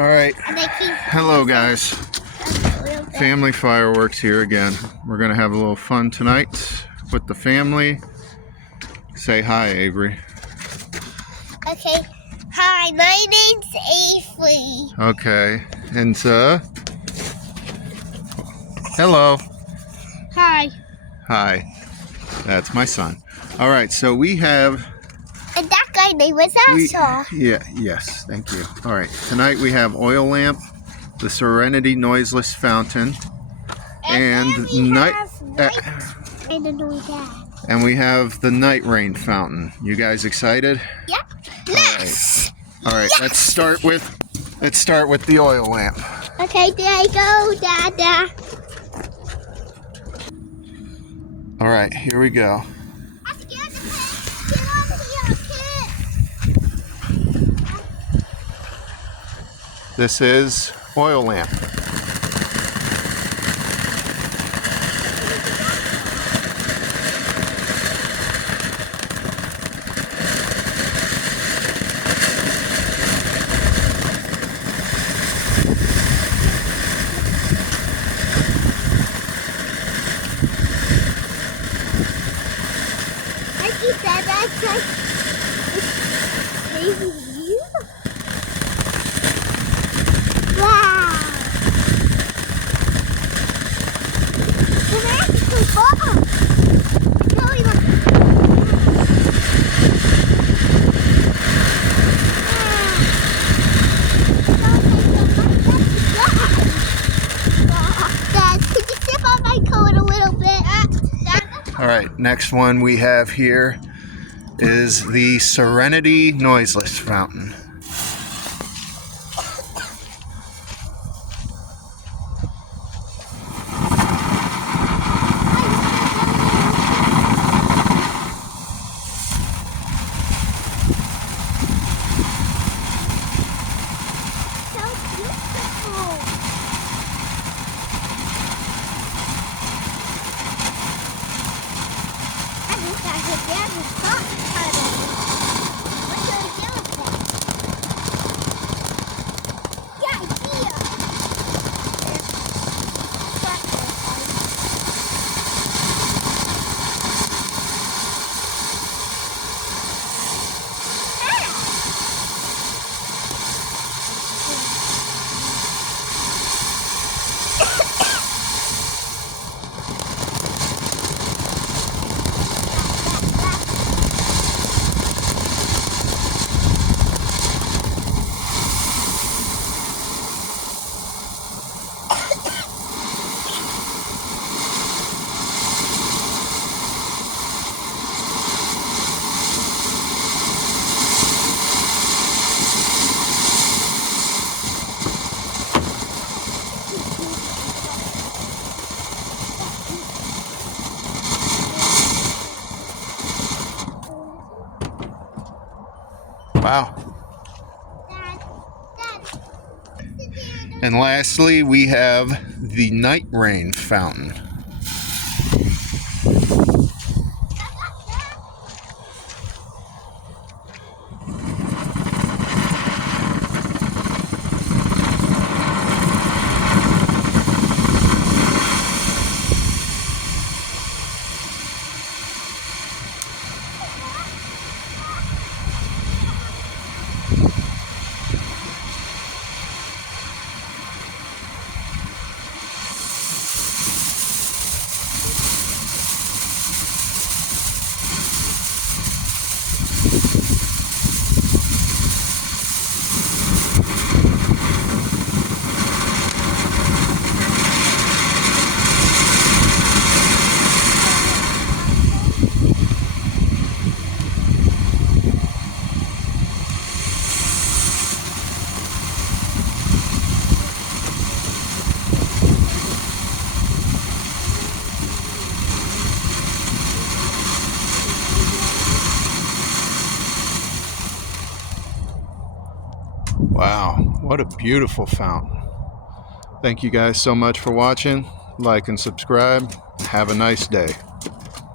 All right. Hello, guys. Family fireworks here again. We're going to have a little fun tonight with the family. Say hi, Avery. Okay. Hi, my name's Avery. Okay. And hello. Hi. Hi. That's my son. All right. So we have... And that guy name was Asha. Yes. Thank you. All right. Tonight we have oil lamp, the Serenity Noiseless fountain, and and we have the night rain fountain. You guys excited? Yep. Yes. All right. Yes. Let's start with the oil lamp. Okay, there you go, Dada. All right, here we go. I'm scared to get over here, kid. This is oil lamp. All right, next one we have here is the Serenity Noiseless fountain. Wow. And lastly, we have the night rain fountain. Wow, what a beautiful fountain. Thank you guys so much for watching. Like and subscribe. Have a nice day.